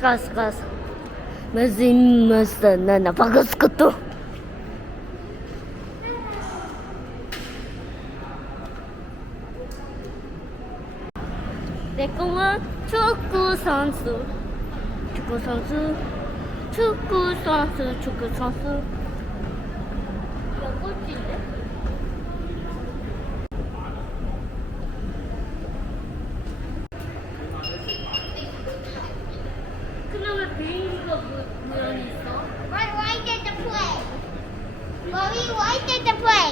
Kas. Mas na napagas ko to. 내꺼와 축구 선수. 야, 꼴찌인데? 근데 왜 베인이가 모양이 있어? Why did the play? Mommy, why did the play?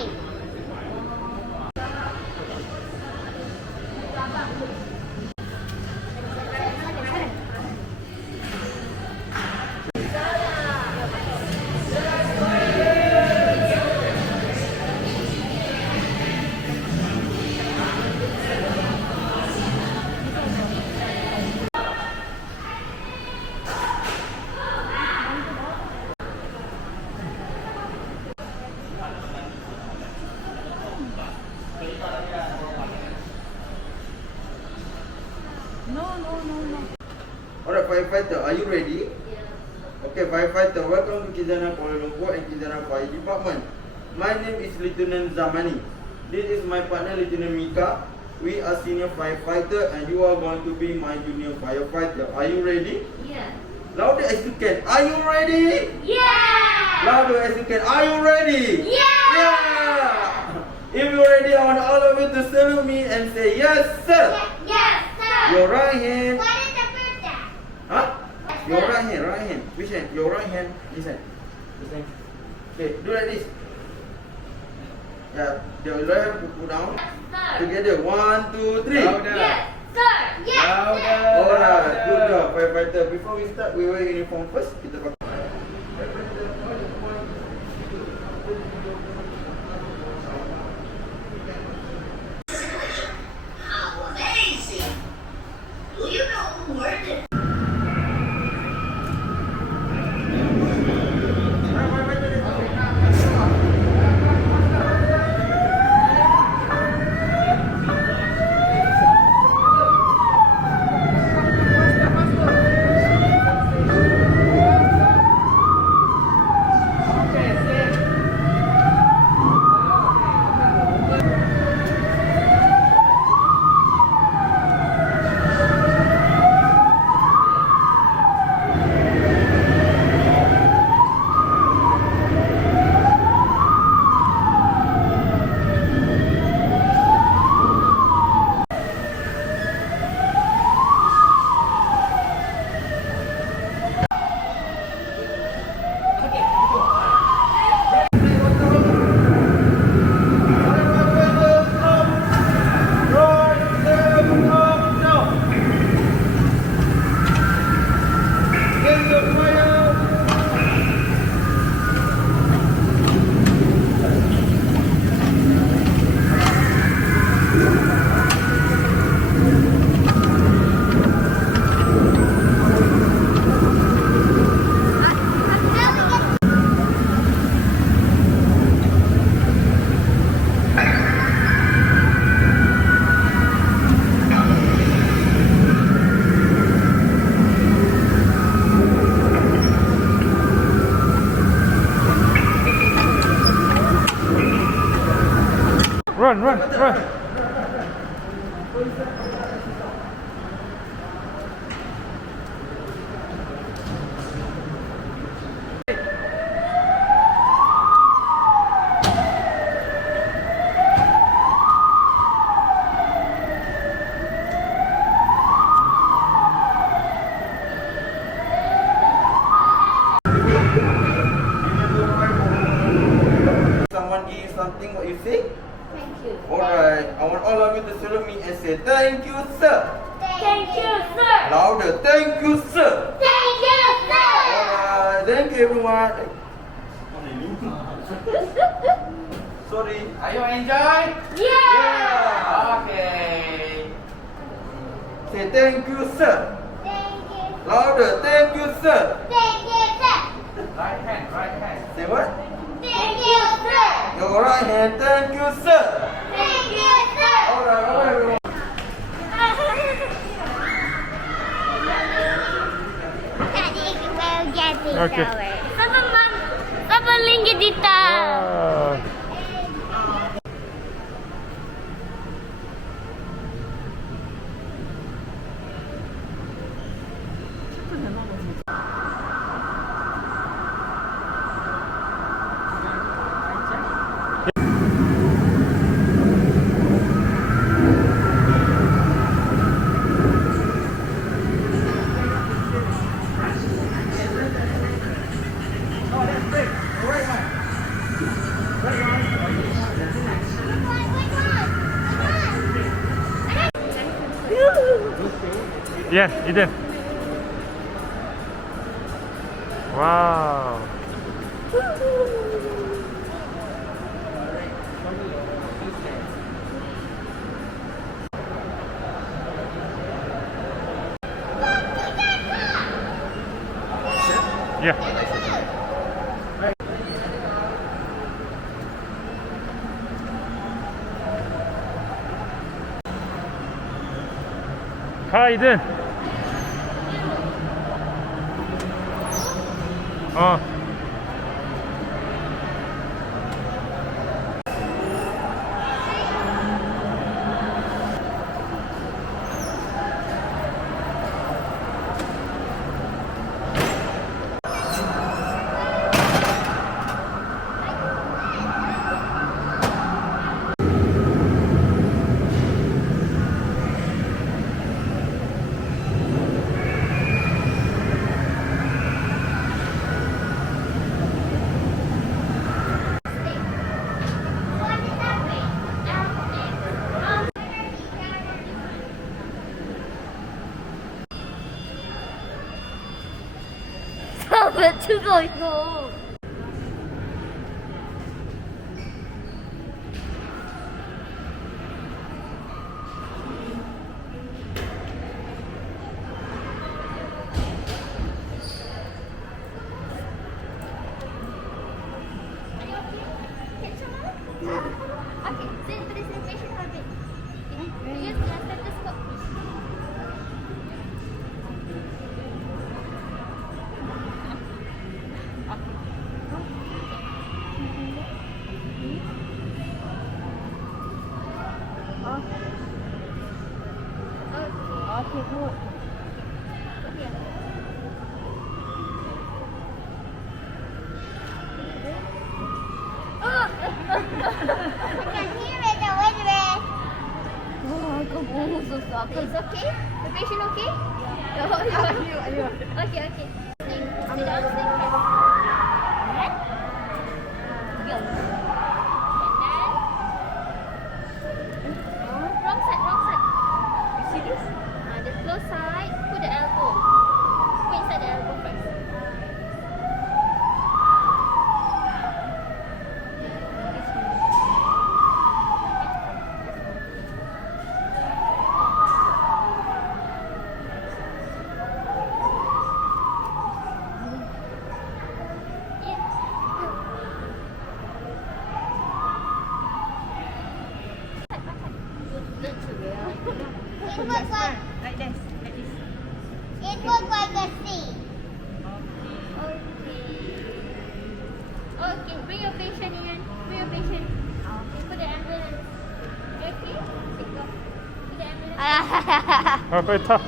Alright, firefighter, are you ready? Okay, firefighter, welcome to Kizana Kuala Lumpur and Kizana Fire Department. My name is Lieutenant Zamani. This is my partner, Lieutenant Mika. We are senior firefighter and you are going to be my junior firefighter. Are you ready? Yeah. Louder as you can. Are you ready? Yeah! Louder as you can. Are you ready? Yeah! Yeah! If you're ready, I want all of you to salute me and say yes, sir. Yes, sir. Your right hand. What is the first time? Huh? Your right hand. Which hand? Your right hand. This hand. This hand. Okay, do like this. Yeah, the right hand put down. Sir. Together. 1, 2, 3. Yes, sir. Yes, sir. Alright, good job, firefighter. Before we start, we wear uniform first. Kita pakai. How amazing! Do you know who word it? Run. Someone give you something, what you say? Thank you. Alright, I want all of you to salute me and say thank you, sir. Thank you, sir. Louder, thank you, sir. Thank you, sir. Alright, thank you, everyone. Sorry. Are you enjoy? Yeah. Okay. Say thank you, sir. Thank you. Louder, thank you, sir. Thank you, sir. Right hand. Say what? Thank you, sir. Your right hand, thank you, sir. Thank you, sir. Alright, everyone. Okay. Sabar ringgit dita. Ah. Yeah, Eden. Wow. Yeah. Hi, Eden. Oh. 왜 죽어 이거? Okay, sit presentation for me. Use the stethoscope. Okay, good. I can hear it, the word. It's okay? The patient okay? Yeah. Okay, okay. I'm wrong side. You see this? The close side, put the elbow. Put inside the elbow first. It looks like Like this. it looks like a C. Okay, bring your patient in. Bring your patient. Okay, put the ambulance. Okay? Go. Put the ambulance. 아, 빨리 타.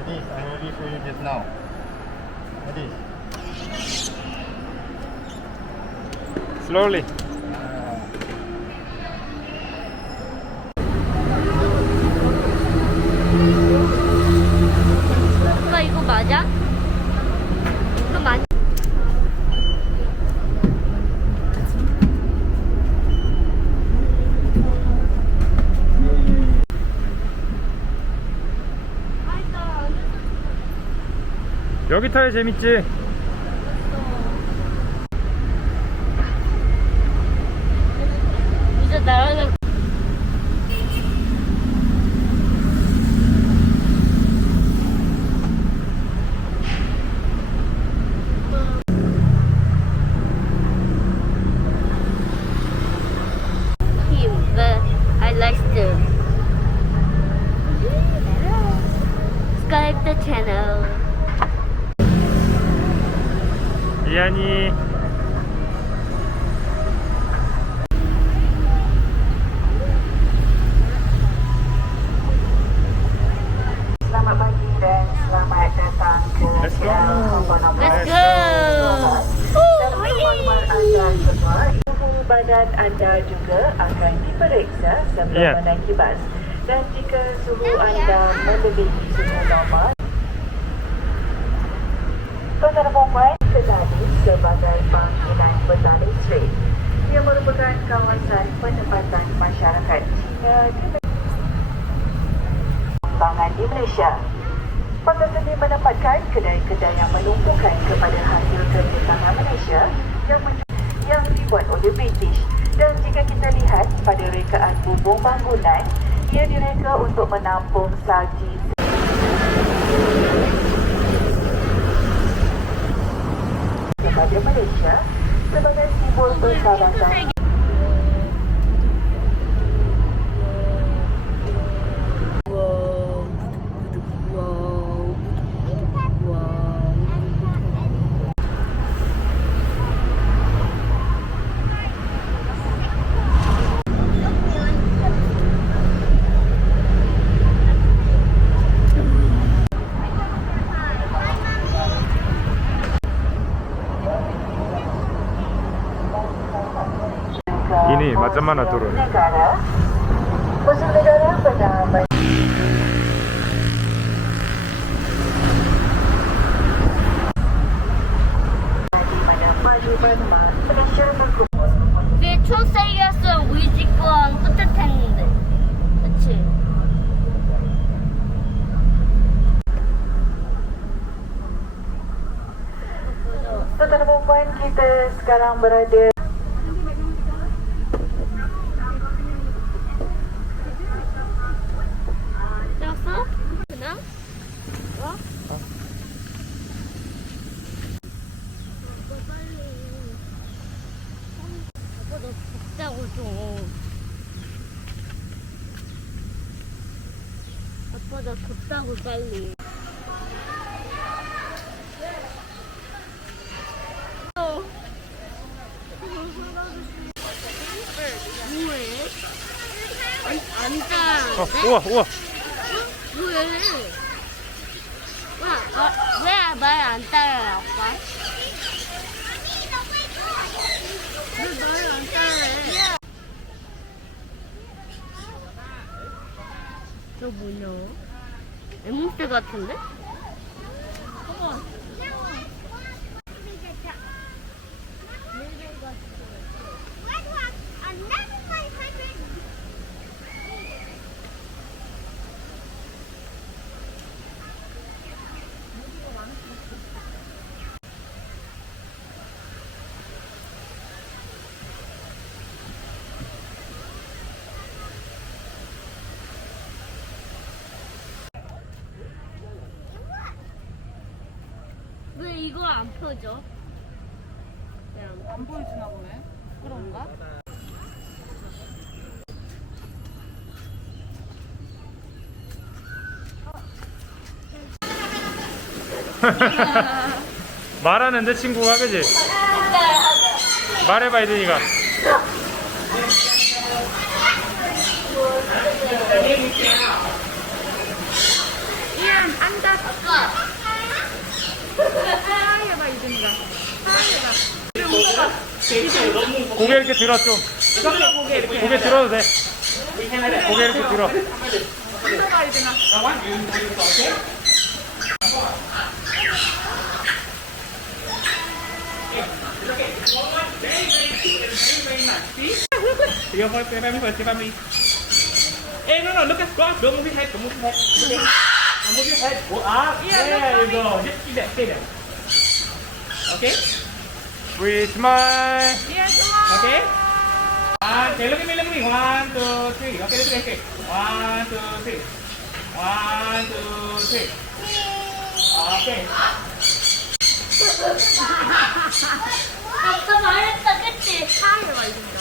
Hadis, I already show you just now. Hadis. Slowly. 오빠 이거 맞아? 이거 맞 여기 타야 재밌지? 이제 날아가. But I like to subscribe the channel. 이한이. Selamat pagi dan selamat datang ke Let's go. Let's go. Maklumat anda semua, suhu badan anda juga akan diperiksa sebelum Yeah. menaiki bas. Dan jika suhu anda melebihi suhu normal, penerbangan ke Tali sebagai panggilan Petaling Strait. Ia merupakan kawasan penempatan masyarakat Cina di Bangan di Malaysia. Pasal ini menempatkan kedai-kedai yang menumpukan kepada hasil kerja tangan Malaysia yang dibuat oleh British. Dan jika kita lihat pada rekaan bubung bangunan, ia direka untuk menampung salji kepada Malaysia sebagai simbol persahabatan. macam mana turun? Negara, musuh negara pernah di mana maju Burma, Malaysia berkumpul. 그게 초세이였으면 우리 집과 뿌듯했는데. 그치? Tuan-tuan dan puan, kita sekarang berada 떴어? 그냥? 어? 아빠 빨리. 아빠 너 덥다고 좀. 아빠 나 덥다고 빨리. 뭐해? 안 따. 우와 우와. 왜? 왜 말 안 따라해, 아빠? 왜 말 안 따라해? 저 뭐냐? 앵무새 같은데? 왜 이걸 안 펴져? 안 보여주나 보네. 그런가? 말하는데 친구가 그지? 말해봐 이든이가. 이안 앉아. 아빠. 하이해봐 이든이가. 하이해봐. 고개 이렇게 들어 좀. 고개 들어도 돼. 고개 이렇게 들어. 앉아봐 이든아. Your voice, say family first, say family. Hey, no, look at God. Don't move your head. Don't move your head. Okay. Now move your head. Go up. There you go. Just keep that. Stay there. Okay. We smile. Okay. Okay, look at me. Look at me. 1, 2, 3. Okay, look at me. Okay. 1, 2, 3. 1, 2, 3. Okay. 아빠 말했다, 그치? 하이해봐 이든이가.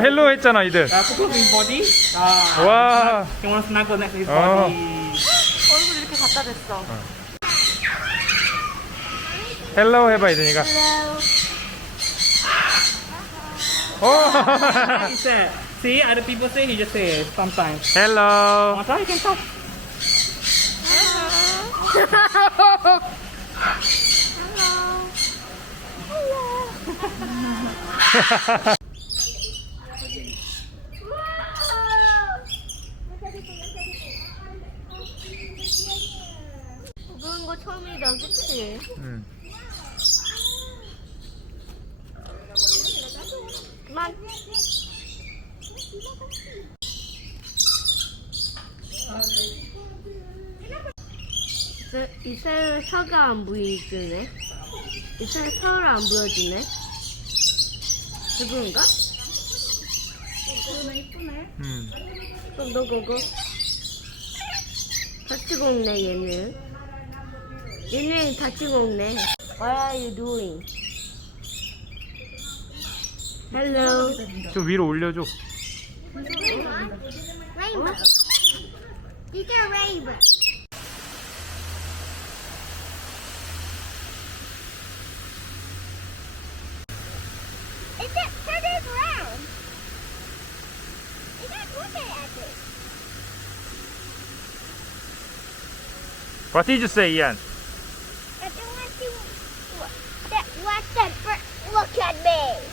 헬로 했잖아 이든. Pukul his body. 와. You want to snuggle next to his Oh. body. 얼굴 이렇게 갖다 댔어. 헬로 해봐 이든이가. 오. He said, see, other people say, he just say sometimes. 헬로. One time you can talk. 그런 거 처음이다, 그치? 응. 그만. 이슬 혀가 안 보이주네. 이슬 혀를 안 보여주네. 그건가? 응. 그럼 너 그거 같이 먹네 얘는. 얘는 같이 먹네. What are you doing? Hello. 좀 위로 올려줘. Rainbow. You get a rainbow. Turn it around. It's not looking at it. What did you say, Ian? Look at me.